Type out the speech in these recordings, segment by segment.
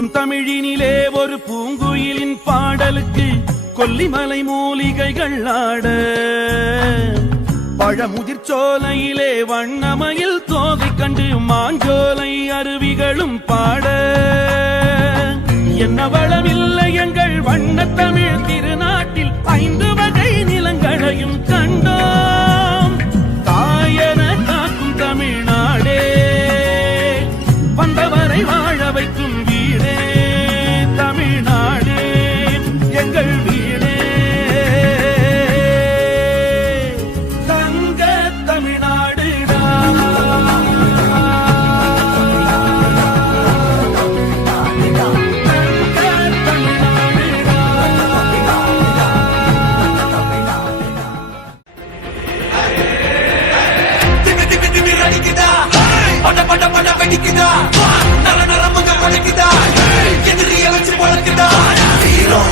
கொஞ்சம் தமிழினிலே ஒரு பூங்குயிலின் பாடலுக்கு கொல்லிமலை மூலிகைகள் ஆட, பழமுதிர் சோலையிலே வண்ணமயில் தோகை கண்டு மாஞ்சோலை அருவிகளும் பாட, என்ன வளமில்லை எங்கள் வண்ண தமிழ் திருநாட்டில் 5 வகை நிலங்களையும் கண்டோம். தாயன காக்கும் தமிழ்நாடே, வந்தவரை வாழ வைக்கும் வீடே, தமிழ்நாடே எங்கள் வீடே, தங்க தமிழ்நாடுடா.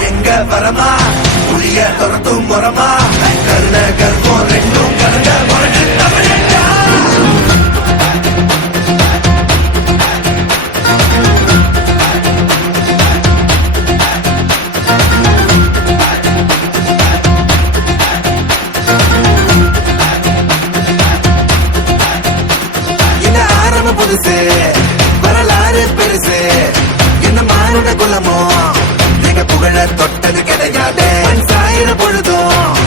எங்க வரமா புளிய துரத்தும் முறமா கருண கர்ப்பம் ரெண்டும் கலந்த முரட்டு தமிழா. இந்த ஆரம்பம் புதுசு, வரலாறு பெருசு, என்ன மானுட குலமோ புகழ தொட்டது கிடையாது. சாயிர பொழுதும்